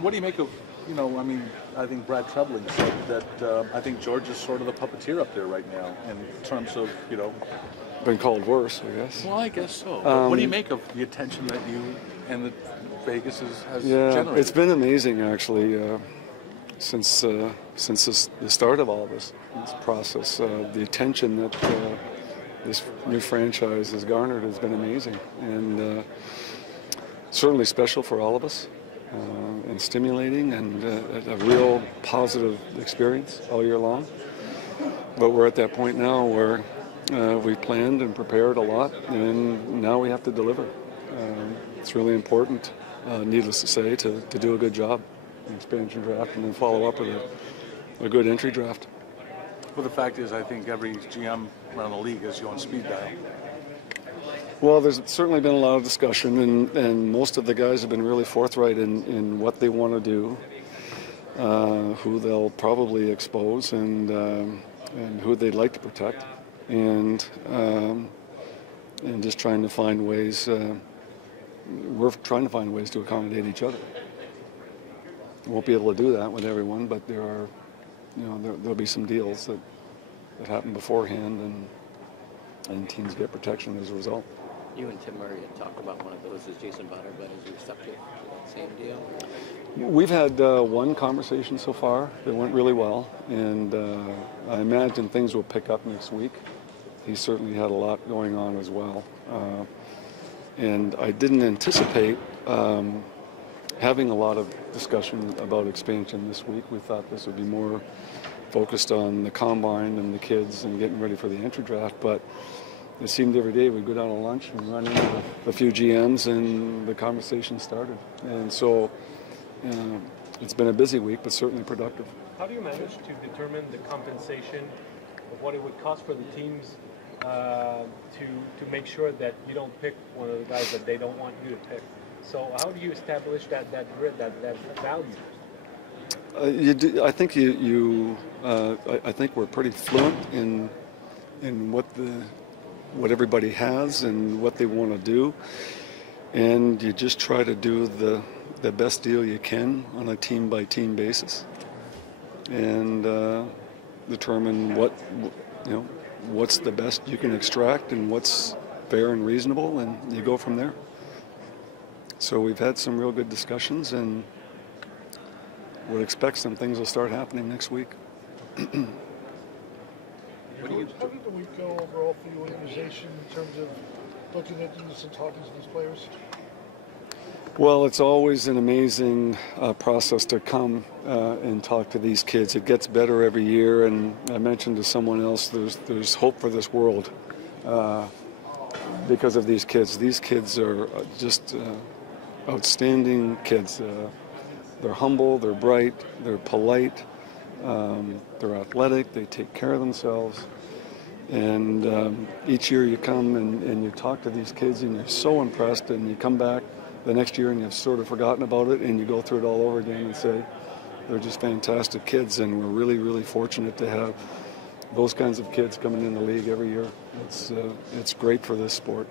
What do you make of, I mean, I think Brad Trebling said that I think George is sort of the puppeteer up there right now in terms of, Been called worse, I guess. well, I guess so. But what do you make of the attention that you and the Vegas has Yeah, generated? it's been amazing actually since the start of all this process. The attention that this new franchise has garnered has been amazing, and certainly special for all of us, and stimulating, and a real positive experience all year long. But we're at that point now where we planned and prepared a lot, and now we have to deliver. It's really important, needless to say, to do a good job in the expansion draft and then follow up with a good entry draft. Well, the fact is, I think every GM around the league has you on speed dial. Well, there's certainly been a lot of discussion, and most of the guys have been really forthright in what they want to do, who they'll probably expose, and who they'd like to protect, and just trying to find ways. We're trying to find ways to accommodate each other. We won't be able to do that with everyone, but there are, there'll be some deals that happen beforehand, and teams get protection as a result. You and Tim Murray had talked about one of those as Jason Bonner, but is he receptive to that same deal? We've had one conversation so far that went really well, and I imagine things will pick up next week. He certainly had a lot going on as well. And I didn't anticipate having a lot of discussion about expansion this week. We thought this would be more focused on the combine and the kids and getting ready for the entry draft, but it seemed every day we'd go down to lunch and run into a few GMs and the conversation started. And so it's been a busy week, but certainly productive. How do you manage to determine the compensation of what it would cost for the teams to make sure that you don't pick one of the guys that they don't want you to pick? So how do you establish that grid, that value? I think I think we're pretty fluent in what everybody has and what they want to do, and you just try to do the best deal you can on a team by team basis, and determine what's the best you can extract and what's fair and reasonable, and you go from there. So we've had some real good discussions, and would expect some things will start happening next week. How did the week go overall for your organization in terms of looking at these and talking to these players? Well, it's always an amazing process to come and talk to these kids. It gets better every year, and I mentioned to someone else, there's hope for this world because of these kids. These kids are just outstanding kids. They're humble, they're bright, they're polite, they're athletic, they take care of themselves. And each year you come and you talk to these kids and you're so impressed, and you come back the next year and you've sort of forgotten about it, and you go through it all over again and say, they're just fantastic kids, and we're really, really fortunate to have those kinds of kids coming in the league every year. It's great for this sport.